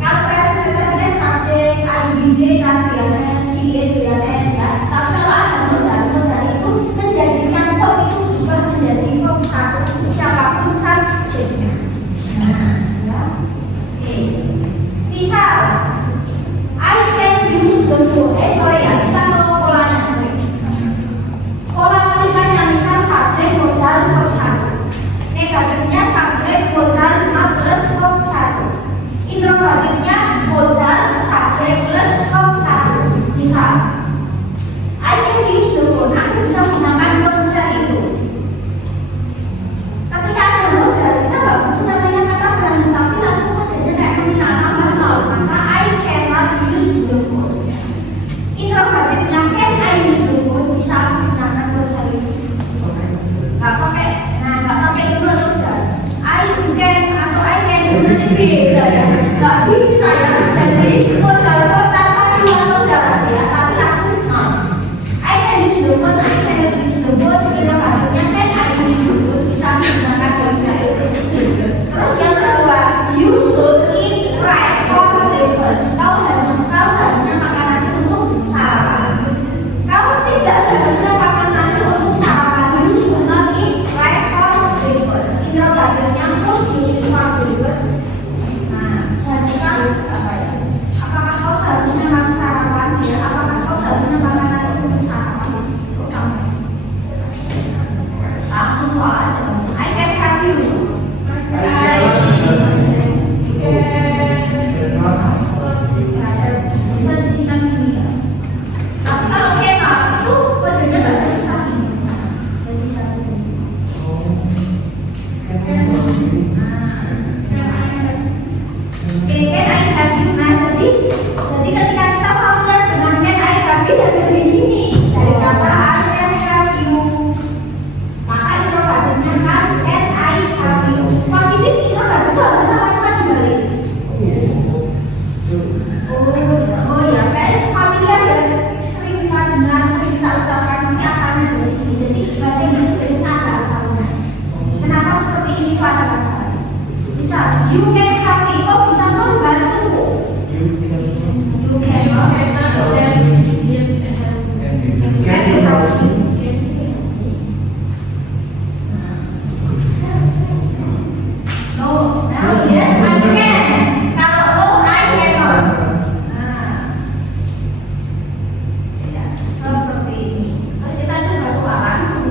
Kalau presiden tadi subjek IUID tadi ya CA JNS ya, tapi kalau ada modal itu menjadikan form itu berubah menjadi form 1 siapapun subjeknya. Ya. Oke. Misal I can use the phone. Sorry ya, kita mau polanya sorry. Pola ketikannya misal subjek modal form 1. Negatifnya subjek modal 5 plus form 1. Interrogatifnya modal subjek plus form 1. Misal I can use the phone. Aku bisa menggunakan ponsel itu. Ketika ada modal, kita nggak butuh namanya kata barang, tapi langsung adanya kayak nominal tambah nol. Maka I cannot use the phone. Interrogatifnya can I use the phone? Bisa aku gunakan ponsel itu. Nggak pakai, nah nggak pakai itu atau das. I can atau I can beda ya. Nggak bisa ya. Jadi modal tanpa dua atau das ya, tapi langsung nol. I can use the phone, I cannot use the phone. Interrogatifnya can I use the phone? Bisa aku gunakan ponsel itu. Terus yang kedua, you should eat rice for breakfast. Kau seharusnya makan nasi untuk sarapan. Kau tidak seharusnya makan nasi untuk sarapan. You should not eat rice for breakfast. Interrogatifnya should you eat for breakfast. Nah, seharusnya apa ya? Apakah kau seharusnya makan sarapan? Ya, apakah kau seharusnya makan nasi untuk sarapan? Untuk kamu. Langsung soal aja. I can help you. Bisa disimak ini ya. Tapi kalau cannot itu wajarnya nggak ada tulisan ini. Jadi satu. Can I have you? Nah jadi ketika kita familiar dengan can I have you dari sini, dari kata I can have you, maka interrogatifnya kan can I have you. Positif interrogatif itu harus sama-sama dibalik. Oh ya, kayak familiar ya, sering kita dengar, sering kita ucapkan, ini asalnya dari sini. Jadi bahasa Inggris biasanya ada asalnya. Kenapa seperti ini pada asalnya? Bisa, you can help me. Kok bisa membantuku? You can help me. No, yes, I can. Kalau no, I cannot. Ya, seperti ini. Terus kita coba suara langsung.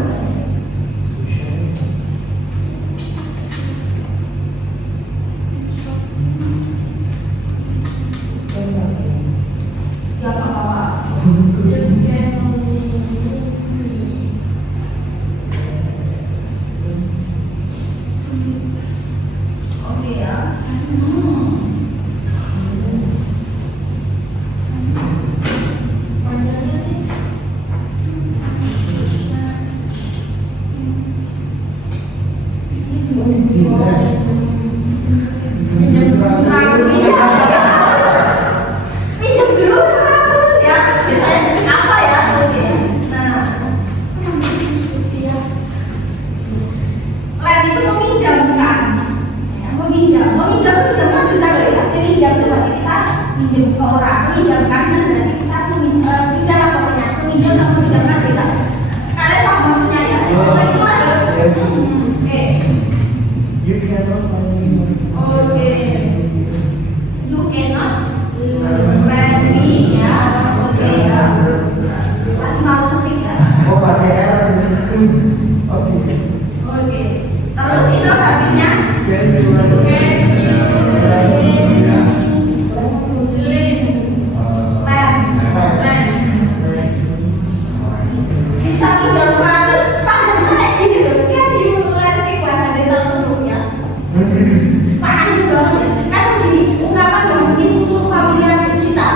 Oke. Terus interrogatifnya? Satu jam 100 panjangnya kayak gini loh. Kan diulang nih buat nanti tahu sebelumnya. Panjang banget. Kan gini, ungkapan yang mungkin musuh familiar kita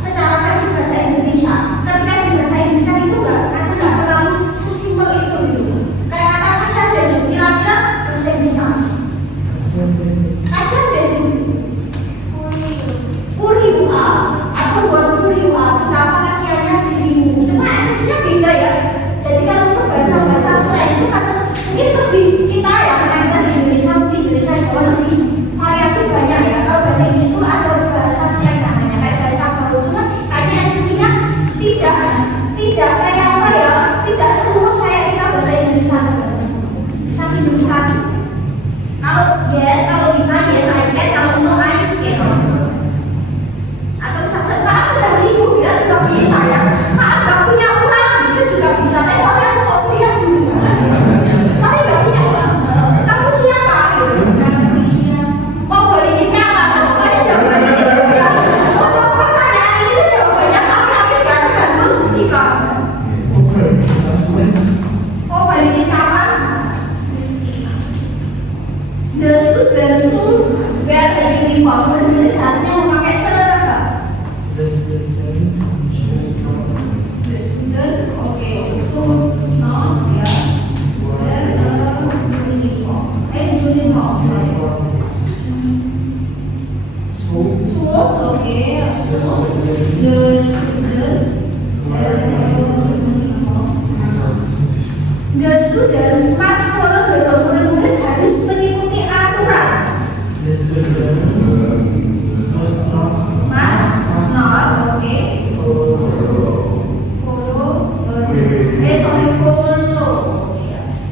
secara versi bahasa Indonesia. Ketika di bahasa Indonesia itu nggak terlalu sesimpel itu gitu. Kayak kata kasihan deh, kira-kira bahasa Indonesia. Kasihan deh. Puriwa atau buat puriwa, betapa kasihannya dirimu. Cuma esensinya beda ya. Jadi kalau untuk bahasa-bahasa selain itu kadang mungkin lebih kita ya, karena di Indonesia mungkin Indonesia Jawa lebih variatif banyak ya. Kalau bahasa Inggris itu ada bahasa slang namanya kayak bahasa baru, cuma kayaknya esensinya tidak kayak apa ya, tidak seluas saya kita bahasa Indonesia atau bahasa bisa minum sekali. Kalau yes, kalau bisa yes I can, kalau untuk I can. Atau maaf sedang sibuk ya juga bisa ya. Maaf gak punya uang itu juga bisa. Soalnya aku mau kuliah dulu. Soalnya gak punya uang. Kamu siapa? Mau balikin apa? Pokoknya jawabannya itu bisa. Untuk pertanyaan ini jawabannya tapi gak tergantung sikap. Mau balikin kapan? The students wear a uniform. Sebenarnya seharusnya memakai seragam. The student, okay, so now ya, uniform, uniform. So, okay, so the student, the students must follow the law. Murid harus mengikuti aturan. Must not, okay. Follow.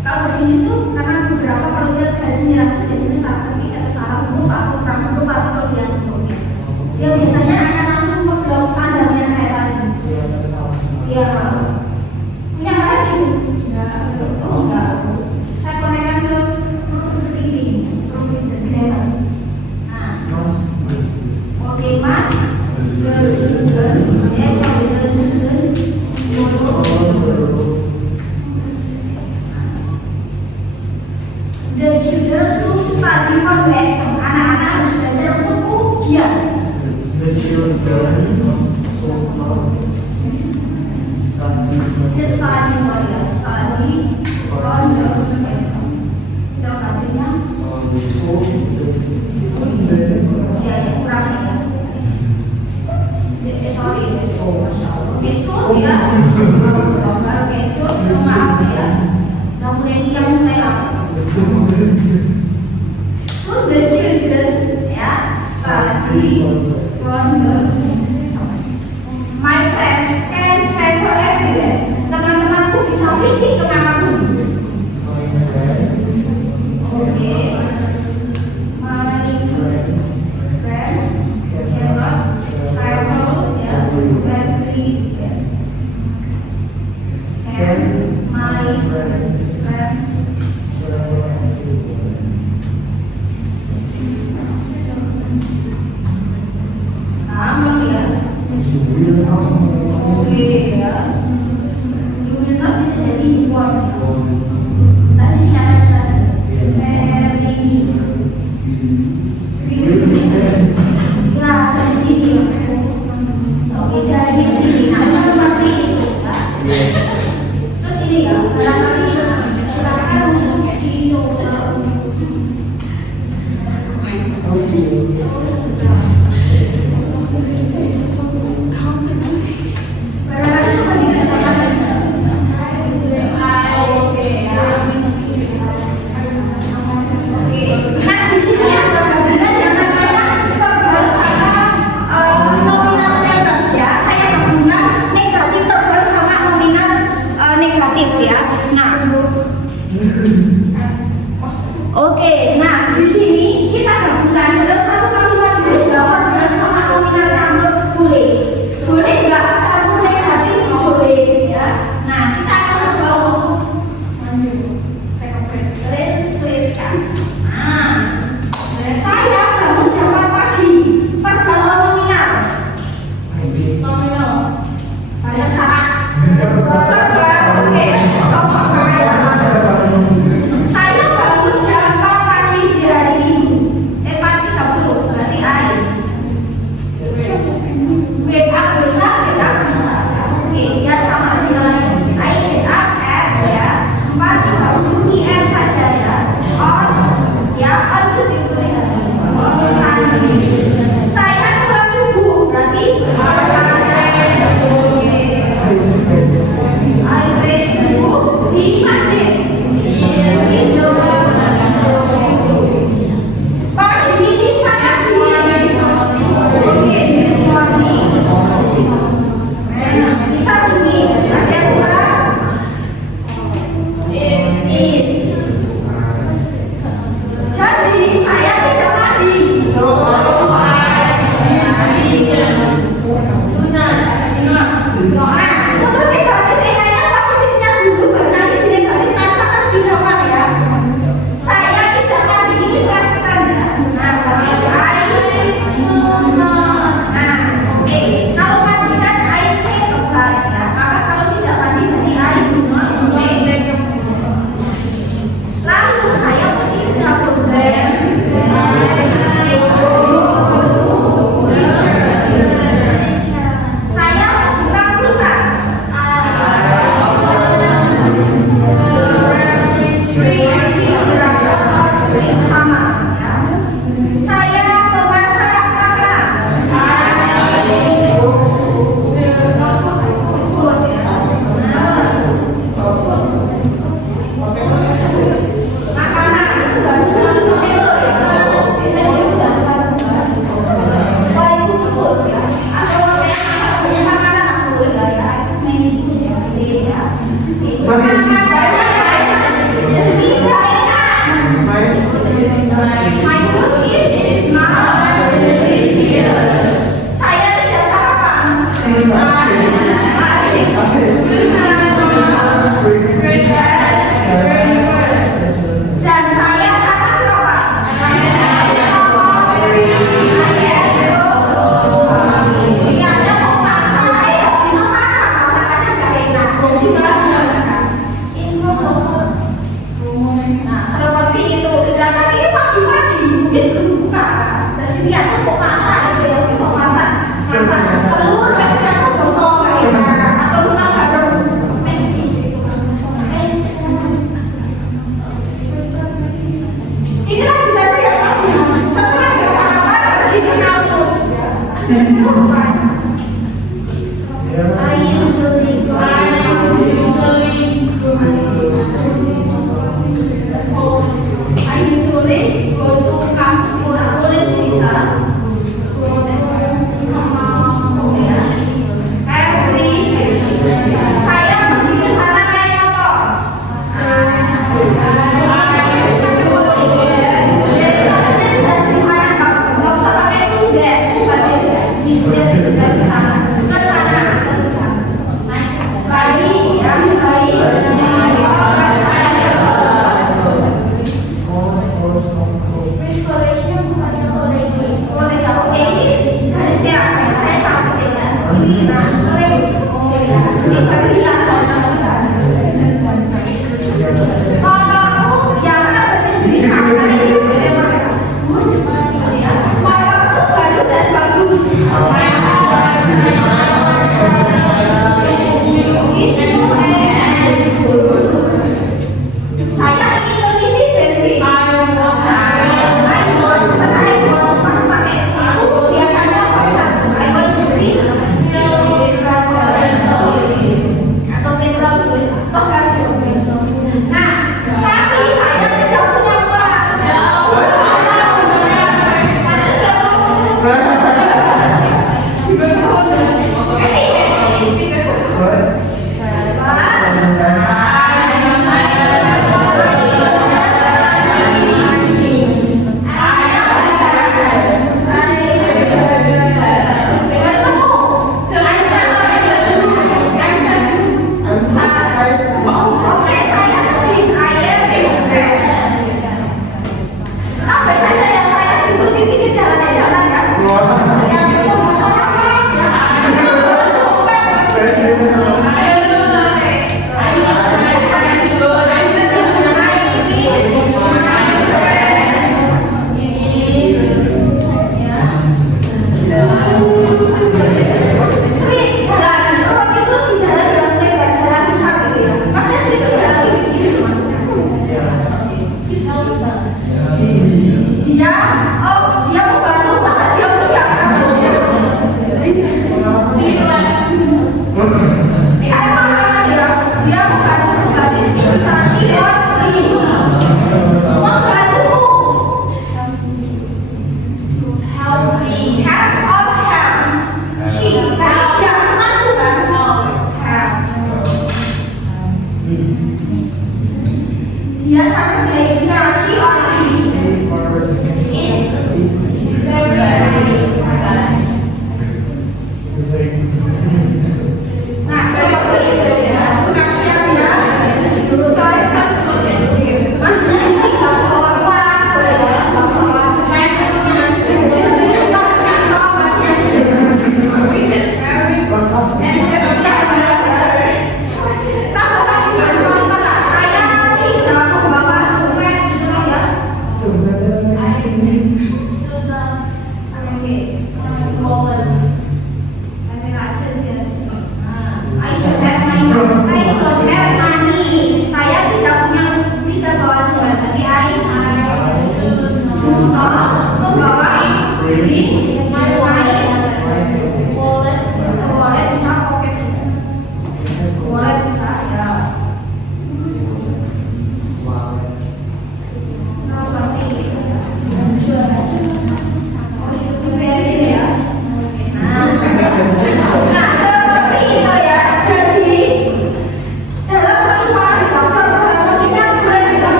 Kalau di sini tuh karena beberapa kalau lihat garis merah itu biasanya salah ketik atau salah huruf atau kurang huruf atau kelebihan hurufnya. Yang biasanya akan langsung ke blok tandanya kayak tadi. Ya, punya kalian gitu? Oh enggak. Saya konekkan ke reading, grammar. Nah, oke mas, the students, the children should study for the exam. Anak-anak harus belajar untuk ujian. Study for the exam. Itu artinya ya kurang ya. Sorry, besok ya. Besok maaf ya. Nggak boleh siang mulai lama. So the children ya study for the exam. My friends can travel everywhere. Teman-temanku bisa pergi kemanapun. Oke. My friends cannot travel ya everywhere. And my friends sama ya. Oke ya. You will not bisa jadi import. Tadi siapa tadi? Ya dari sini. Oke dari sini. Nah seperti itu. Terus ini ya. Silakan untuk dicoba. Oke, nah di sini kita gabungkan dalam satu kalimat verbal sama nominal kamus boleh nggak campur negatif boleh ya. Nah kita akan coba untuk Terbang, oke. Saya bangun jam 4 pagi di hari Minggu. 4.30 berarti air. Wake up bisa, get up bisa. Oke, ya sama sih lain. I get up at ya 4.30 PM saja ya. On ya on itu saya sholat subuh berarti I pray subuh di masjid. Pagi ini saya sendiri. Oke, this morning. Bisa bunyi, ada kurang? Is. Jadi saya tidak mandi. Nah, untuk negatif nilainya positifnya dulu, baru nanti di negatif katakan di depan ya. Saya tidak mandi ini perasakan ya. Nah, oke. Kalau mandi kan air kebaik ya. Maka kalau tidak mandi berarti air cuma lalu saya pergi ke dapur. Saya membuka kulkas. Sama ya. Saya memasak makanan. Food ya. Makanan itu harus saya tidak sarapan. Dan saya sangat berapa? Ini ada mau masak, saya bisa masak, masakannya gak enak.